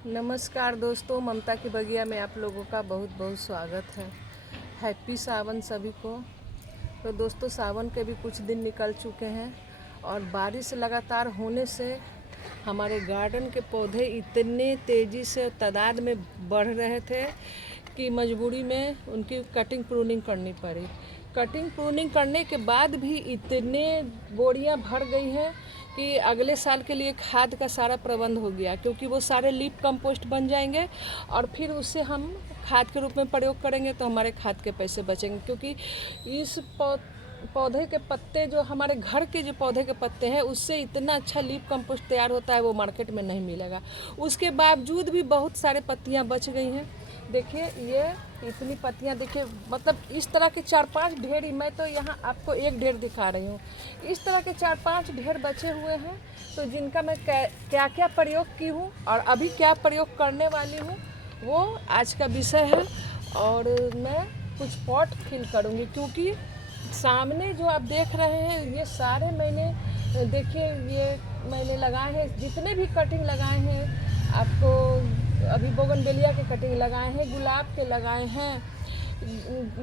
नमस्कार दोस्तों, ममता की बगिया में आप लोगों का बहुत बहुत स्वागत है। हैप्पी सावन सभी को। तो दोस्तों, सावन के भी कुछ दिन निकल चुके हैं और बारिश लगातार होने से हमारे गार्डन के पौधे इतने तेज़ी से तादाद में बढ़ रहे थे कि मजबूरी में उनकी कटिंग प्रूनिंग करनी पड़ी। कटिंग प्रूनिंग करने के बाद भी इतने बोरियां भर गई हैं कि अगले साल के लिए खाद का सारा प्रबंध हो गया, क्योंकि वो सारे लीफ कंपोस्ट बन जाएंगे और फिर उससे हम खाद के रूप में प्रयोग करेंगे तो हमारे खाद के पैसे बचेंगे। क्योंकि इस पौधे के पत्ते, जो हमारे घर के जो पौधे के पत्ते हैं, उससे इतना अच्छा लीफ कंपोस्ट तैयार होता है, वो मार्केट में नहीं मिलेगा। उसके बावजूद भी बहुत सारे पत्तियां बच गई हैं। देखिए, ये इतनी पत्तियां, देखिए, मतलब इस तरह के 4-5 ढेर ही, मैं तो यहाँ आपको एक ढेर दिखा रही हूँ, इस तरह के 4-5 ढेर बचे हुए हैं। तो जिनका मैं क्या क्या प्रयोग की हूँ और अभी क्या प्रयोग करने वाली हूँ, वो आज का विषय है। और मैं कुछ पॉट फिल करूँगी, क्योंकि सामने जो आप देख रहे हैं, ये सारे मैंने, देखिए, ये मैंने लगाए हैं, जितने भी कटिंग लगाए हैं आपको, अभी बोगनवेलिया के कटिंग लगाए हैं, गुलाब के लगाए हैं,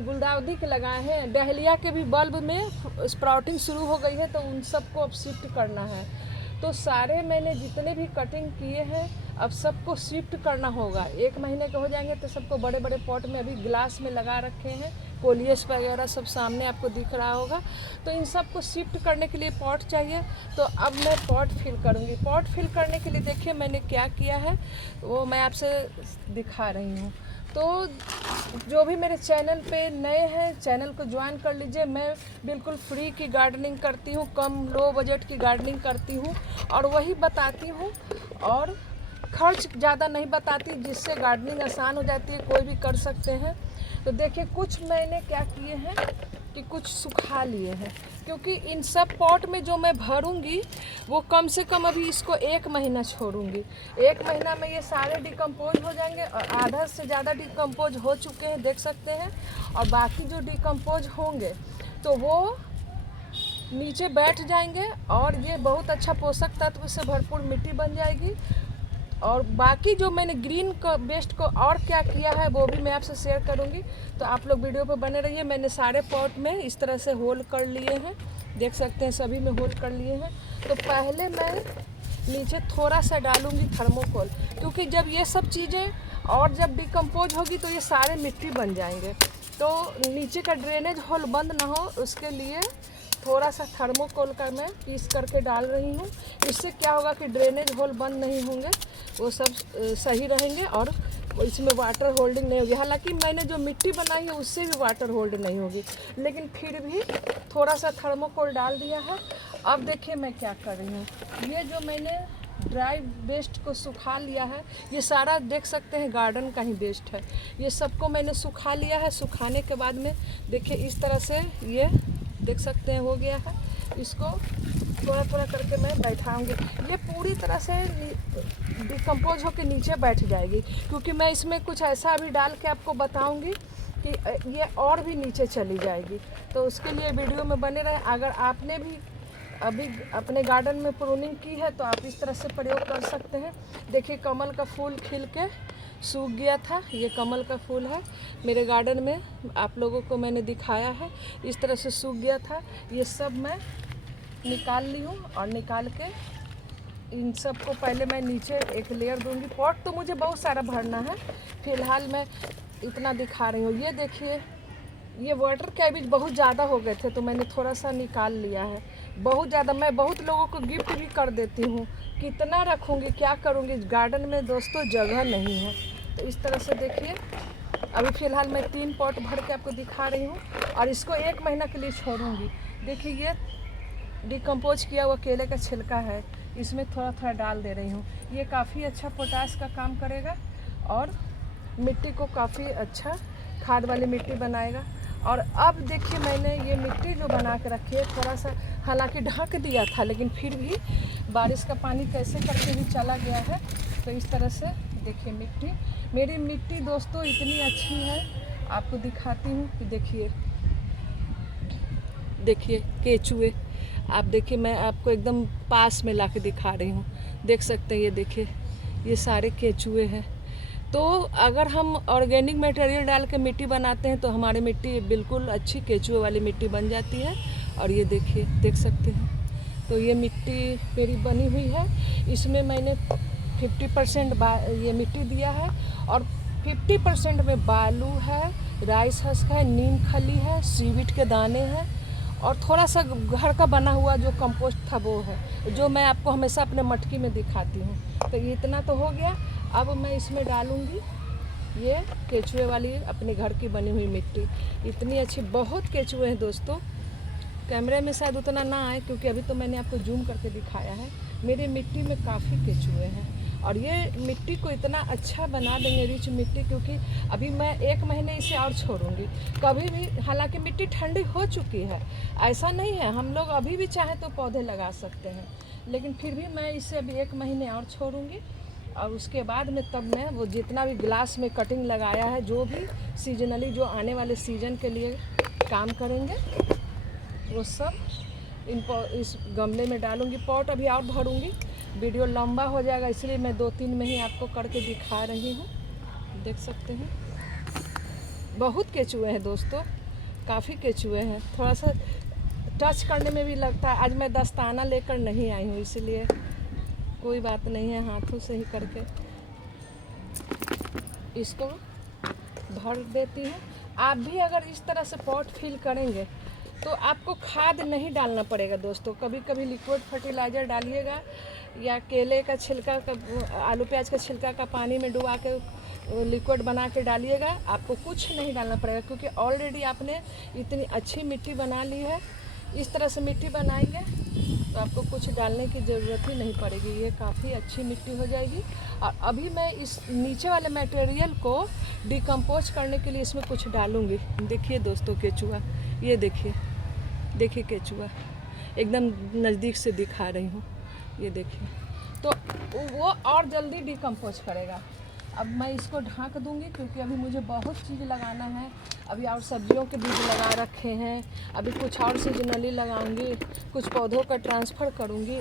गुलदाउदी के लगाए हैं, डहलिया के भी बल्ब में स्प्राउटिंग शुरू हो गई है, तो उन सबको अब शिफ्ट करना है। तो सारे मैंने जितने भी कटिंग किए हैं, अब सबको शिफ्ट करना होगा। 1 महीने के हो जाएंगे तो सबको बड़े बड़े पॉट में अभी ग्लास में लगा रखे हैं, पोलियस वगैरह सब सामने आपको दिख रहा होगा। तो इन सबको शिफ्ट करने के लिए पॉट चाहिए। तो अब मैं पॉट फिल करूँगी। पॉट फिल करने के लिए देखिए मैंने क्या किया है, वो मैं आपसे दिखा रही हूँ। तो जो भी मेरे चैनल पे नए हैं, चैनल को ज्वाइन कर लीजिए। मैं बिल्कुल फ्री की गार्डनिंग करती हूँ, कम लो बजट की गार्डनिंग करती हूँ और वही बताती हूँ, और खर्च ज़्यादा नहीं बताती, जिससे गार्डनिंग आसान हो जाती है, कोई भी कर सकते हैं। तो देखिए, कुछ मैंने क्या किए हैं कि कुछ सुखा लिए हैं, क्योंकि इन सब पॉट में जो मैं भरूंगी वो कम से कम अभी इसको 1 महीना छोड़ूंगी। 1 महीना में ये सारे डिकम्पोज हो जाएंगे और आधा से ज़्यादा डिकम्पोज हो चुके हैं, देख सकते हैं। और बाकी जो डिकम्पोज होंगे तो वो नीचे बैठ जाएंगे और ये बहुत अच्छा पोषक तत्व से भरपूर मिट्टी बन जाएगी। और बाकी जो मैंने ग्रीन को वेस्ट को और क्या किया है वो भी मैं आपसे शेयर करूंगी, तो आप लोग वीडियो पर बने रहिए। मैंने सारे पॉट में इस तरह से होल कर लिए हैं, देख सकते हैं, सभी में होल कर लिए हैं। तो पहले मैं नीचे थोड़ा सा डालूंगी थर्मोकोल, क्योंकि जब ये सब चीज़ें और जब डिकम्पोज होगी तो ये सारे मिट्टी बन जाएंगे, तो नीचे का ड्रेनेज होल बंद ना हो, उसके लिए थोड़ा सा थर्मोकोल का मैं पीस करके डाल रही हूँ। इससे क्या होगा कि ड्रेनेज होल बंद नहीं होंगे, वो सब सही रहेंगे और इसमें वाटर होल्डिंग नहीं होगी। हालांकि मैंने जो मिट्टी बनाई है उससे भी वाटर होल्ड नहीं होगी, लेकिन फिर भी थोड़ा सा थर्मोकोल डाल दिया है। अब देखिए मैं क्या कर रही हूँ, ये जो मैंने ड्राई वेस्ट को सुखा लिया है, ये सारा देख सकते हैं गार्डन का ही वेस्ट है, ये सबको मैंने सुखा लिया है। सुखाने के बाद में देखिए इस तरह से ये देख सकते हैं हो गया है। इसको थोड़ा थोड़ा करके मैं बैठाऊंगी, ये पूरी तरह से डिकम्पोज होकर नीचे बैठ जाएगी, क्योंकि मैं इसमें कुछ ऐसा अभी डाल के आपको बताऊंगी कि ये और भी नीचे चली जाएगी। तो उसके लिए वीडियो में बने रहे। अगर आपने भी अभी अपने गार्डन में प्रूनिंग की है तो आप इस तरह से प्रयोग कर सकते हैं। देखिए, कमल का फूल खिल के सूख गया था, ये कमल का फूल है मेरे गार्डन में, आप लोगों को मैंने दिखाया है, इस तरह से सूख गया था। ये सब मैं निकाल ली हूँ और निकाल के इन सब को पहले मैं नीचे एक लेयर दूंगी। पॉट तो मुझे बहुत सारा भरना है, फिलहाल मैं इतना दिखा रही हूँ। ये देखिए, ये वाटर कैबिज बहुत ज़्यादा हो गए थे तो मैंने थोड़ा सा निकाल लिया है। बहुत ज़्यादा, मैं बहुत लोगों को गिफ्ट भी कर देती हूँ, कितना रखूँगी, क्या करूँगी, गार्डन में दोस्तों जगह नहीं है। तो इस तरह से देखिए, अभी फ़िलहाल मैं 3 पॉट भर के आपको दिखा रही हूँ और इसको 1 महीना के लिए छोड़ूंगी। देखिए, ये डिकम्पोज किया हुआ केले का छिलका है, इसमें थोड़ा थोड़ा डाल दे रही हूँ। ये काफ़ी अच्छा पोटास का काम करेगा और मिट्टी को काफ़ी अच्छा खाद वाली मिट्टी बनाएगा। और अब देखिए, मैंने ये मिट्टी जो बना के रखी है, थोड़ा सा हालांकि ढक दिया था, लेकिन फिर भी बारिश का पानी कैसे करके भी चला गया है। तो इस तरह से देखिए मिट्टी, मेरी मिट्टी दोस्तों इतनी अच्छी है, आपको दिखाती हूँ कि देखिए, देखिए केचुए, आप देखिए, मैं आपको एकदम पास में ला के दिखा रही हूँ, देख सकते हैं। ये देखिए, ये सारे केचुए हैं। तो अगर हम ऑर्गेनिक मटेरियल डाल के मिट्टी बनाते हैं तो हमारी मिट्टी बिल्कुल अच्छी केचुए वाली मिट्टी बन जाती है। और ये देखिए, देख सकते हैं। तो ये मिट्टी मेरी बनी हुई है। इसमें मैंने 50% ये मिट्टी दिया है और 50% में बालू है, राइस हस्क है, नीम खली है, सीवीड के दाने हैं और थोड़ा सा घर का बना हुआ जो कंपोस्ट था वो है, जो मैं आपको हमेशा अपने मटकी में दिखाती हूँ। तो ये इतना तो हो गया। अब मैं इसमें डालूँगी ये केचुए वाली अपने घर की बनी हुई मिट्टी। इतनी अच्छी, बहुत केचुए हैं दोस्तों। कैमरे में शायद उतना ना आए क्योंकि अभी तो मैंने आपको जूम करके दिखाया है। मेरी मिट्टी में काफ़ी केचुए हैं और ये मिट्टी को इतना अच्छा बना देंगे, रिच मिट्टी, क्योंकि अभी मैं 1 महीने इसे और छोड़ूंगी। कभी भी, हालांकि मिट्टी ठंडी हो चुकी है, ऐसा नहीं है, हम लोग अभी भी चाहे तो पौधे लगा सकते हैं, लेकिन फिर भी मैं इसे अभी 1 महीने और छोड़ूंगी। और उसके बाद में तब मैं वो जितना भी ग्लास में कटिंग लगाया है, जो भी सीजनली जो आने वाले सीजन के लिए काम करेंगे, वो सब इस गमले में डालूंगी। पॉट अभी और भरूंगी, वीडियो लंबा हो जाएगा, इसलिए मैं 2-3 में ही आपको करके दिखा रही हूँ। देख सकते हैं, बहुत केचुए हैं दोस्तों, काफ़ी केचुए हैं। थोड़ा सा टच करने में भी लगता है। आज मैं दस्ताना लेकर नहीं आई हूँ, इसलिए कोई बात नहीं है, हाथों से ही करके इसको भर देती हूँ। आप भी अगर इस तरह से पॉट फिल करेंगे तो आपको खाद नहीं डालना पड़ेगा दोस्तों। कभी कभी लिक्विड फर्टिलाइज़र डालिएगा या केले का छिलका का, आलू प्याज का छिलका का पानी में डुबा के लिक्विड बना के डालिएगा। आपको कुछ नहीं डालना पड़ेगा क्योंकि ऑलरेडी आपने इतनी अच्छी मिट्टी बना ली है। इस तरह से मिट्टी बनाएंगे तो आपको कुछ डालने की ज़रूरत ही नहीं पड़ेगी, ये काफ़ी अच्छी मिट्टी हो जाएगी। और अभी मैं इस नीचे वाले मटेरियल को डिकम्पोज करने के लिए इसमें कुछ डालूँगी। देखिए दोस्तों, केचुआ, ये देखिए, देखिए केचुआ, एकदम नज़दीक से दिखा रही हूँ, ये देखिए। तो वो और जल्दी डिकम्पोज करेगा। अब मैं इसको ढाँक दूँगी क्योंकि अभी मुझे बहुत चीज़ लगाना है। अभी और सब्जियों के बीज लगा रखे हैं, अभी कुछ और सीजनली लगाऊंगी, कुछ पौधों का ट्रांसफ़र करूँगी।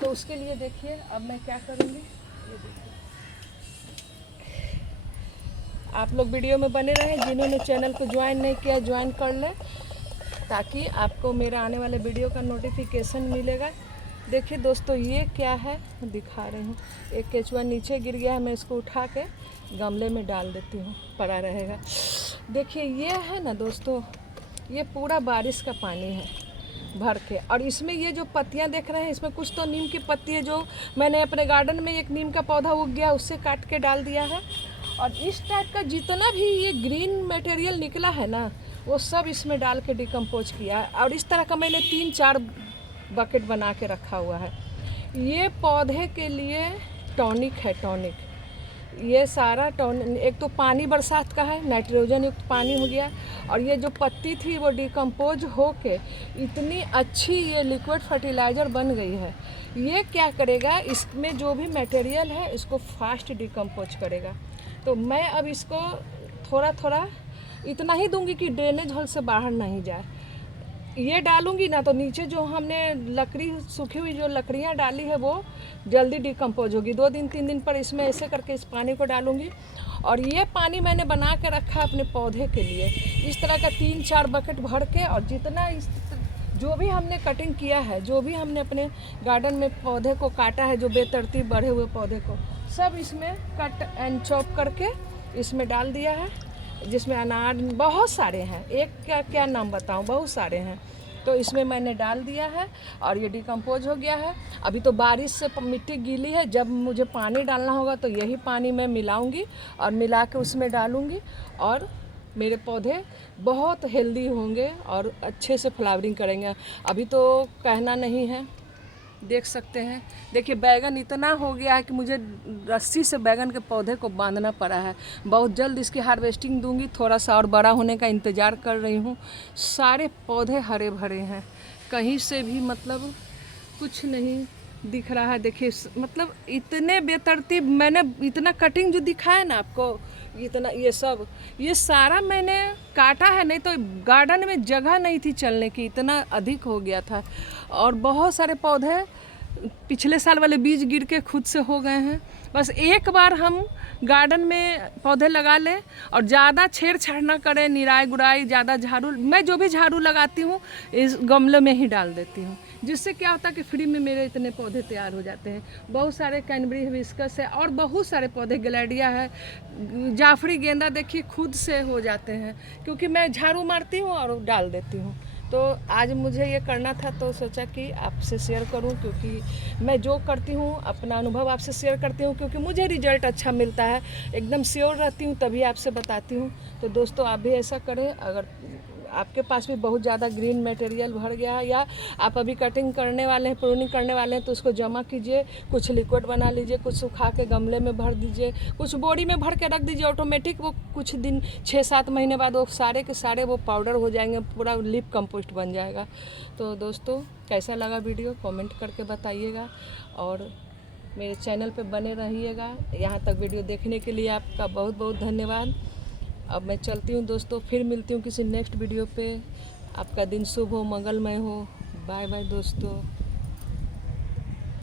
तो उसके लिए देखिए अब मैं क्या करूँगी, ये देखिए। आप लोग वीडियो में बने रहें, जिन्होंने चैनल को ज्वाइन नहीं किया ज्वाइन कर लें, ताकि आपको मेरा आने वाले वीडियो का नोटिफिकेशन मिलेगा। देखिए दोस्तों, ये क्या है दिखा रही हूँ। एक केचुआ नीचे गिर गया है, मैं इसको उठा के गमले में डाल देती हूँ, पड़ा रहेगा। देखिए ये है ना दोस्तों, ये पूरा बारिश का पानी है भर के, और इसमें ये जो पत्तियाँ देख रहे हैं, इसमें कुछ तो नीम की पत्ती है, जो मैंने अपने गार्डन में एक नीम का पौधा उग गया उससे काट के डाल दिया है। और इस टाइप का जितना भी ये ग्रीन मटेरियल निकला है ना, वो सब इसमें डाल के डिकम्पोज किया है। और इस तरह का मैंने 3-4 बकेट बना के रखा हुआ है। ये पौधे के लिए टॉनिक है, टॉनिक। ये सारा टॉनिक, एक तो पानी बरसात का है, नाइट्रोजन युक्त पानी हो गया, और ये जो पत्ती थी वो डिकम्पोज हो के इतनी अच्छी ये लिक्विड फर्टिलाइज़र बन गई है। ये क्या करेगा, इसमें जो भी मटेरियल है इसको फास्ट डिकम्पोज करेगा। तो मैं अब इसको थोड़ा थोड़ा इतना ही दूंगी कि ड्रेनेज होल से बाहर नहीं जाए। ये डालूंगी ना तो नीचे जो हमने लकड़ी, सूखी हुई जो लकड़ियाँ डाली है वो जल्दी डिकम्पोज होगी। 2 दिन 3 दिन पर इसमें ऐसे करके इस पानी को डालूंगी। और ये पानी मैंने बना के रखा अपने पौधे के लिए, इस तरह का 3-4 बकेट भर के। और जितना इस जो भी हमने कटिंग किया है, जो भी हमने अपने गार्डन में पौधे को काटा है, जो बेतरतीब बढ़े हुए पौधे को, सब इसमें कट एंड चॉप करके इसमें डाल दिया है। जिसमें अनार बहुत सारे हैं, एक का क्या नाम बताऊं, बहुत सारे हैं। तो इसमें मैंने डाल दिया है और ये डिकम्पोज हो गया है। अभी तो बारिश से मिट्टी गीली है, जब मुझे पानी डालना होगा तो यही पानी मैं मिलाऊंगी और मिला के उसमें डालूंगी, और मेरे पौधे बहुत हेल्दी होंगे और अच्छे से फ्लावरिंग करेंगे। अभी तो कहना नहीं है, देख सकते हैं। देखिए बैगन इतना हो गया है कि मुझे रस्सी से बैगन के पौधे को बांधना पड़ा है। बहुत जल्द इसकी हार्वेस्टिंग दूंगी, थोड़ा सा और बड़ा होने का इंतज़ार कर रही हूँ। सारे पौधे हरे भरे हैं, कहीं से भी मतलब कुछ नहीं दिख रहा है। देखिए मतलब इतने बेतरतीब, मैंने इतना कटिंग जो दिखाया ना आपको, इतना ये सारा मैंने काटा है, नहीं तो गार्डन में जगह नहीं थी चलने की, इतना अधिक हो गया था। और बहुत सारे पौधे पिछले साल वाले बीज गिर के खुद से हो गए हैं। बस एक बार हम गार्डन में पौधे लगा लें और ज़्यादा छेड़छाड़ ना करें, निराई गुड़ाई ज़्यादा झाड़ू, मैं जो भी झाड़ू लगाती हूँ इस गमले में ही डाल देती हूँ, जिससे क्या होता है कि फ्री में मेरे इतने पौधे तैयार हो जाते हैं। बहुत सारे कैनबरी हिबिस्कस है और बहुत सारे पौधे, ग्लैडिया है, जाफरी गेंदा देखिए खुद से हो जाते हैं, क्योंकि मैं झाड़ू मारती हूँ और डाल देती हूँ। तो आज मुझे ये करना था तो सोचा कि आपसे शेयर करूं, क्योंकि मैं जो करती हूँ अपना अनुभव आपसे शेयर करती हूँ, क्योंकि मुझे रिजल्ट अच्छा मिलता है, एकदम श्योर रहती हूँ तभी आपसे बताती हूँ। तो दोस्तों आप भी ऐसा करें। अगर आपके पास भी बहुत ज़्यादा ग्रीन मटेरियल भर गया है या आप अभी कटिंग करने वाले हैं, प्रूनिंग करने वाले हैं, तो उसको जमा कीजिए, कुछ लिक्विड बना लीजिए, कुछ सुखा के गमले में भर दीजिए, कुछ बोरी में भर के रख दीजिए। ऑटोमेटिक वो कुछ दिन 6-7 महीने बाद वो सारे के सारे वो पाउडर हो जाएंगे, पूरा लिप कंपोस्ट बन जाएगा। तो दोस्तों कैसा लगा वीडियो कमेंट करके बताइएगा और मेरे चैनल पे बने रहिएगा। यहाँ तक वीडियो देखने के लिए आपका बहुत बहुत धन्यवाद। अब मैं चलती हूँ दोस्तों, फिर मिलती हूँ किसी नेक्स्ट वीडियो पे। आपका दिन शुभ हो, मंगलमय हो। बाय बाय दोस्तों।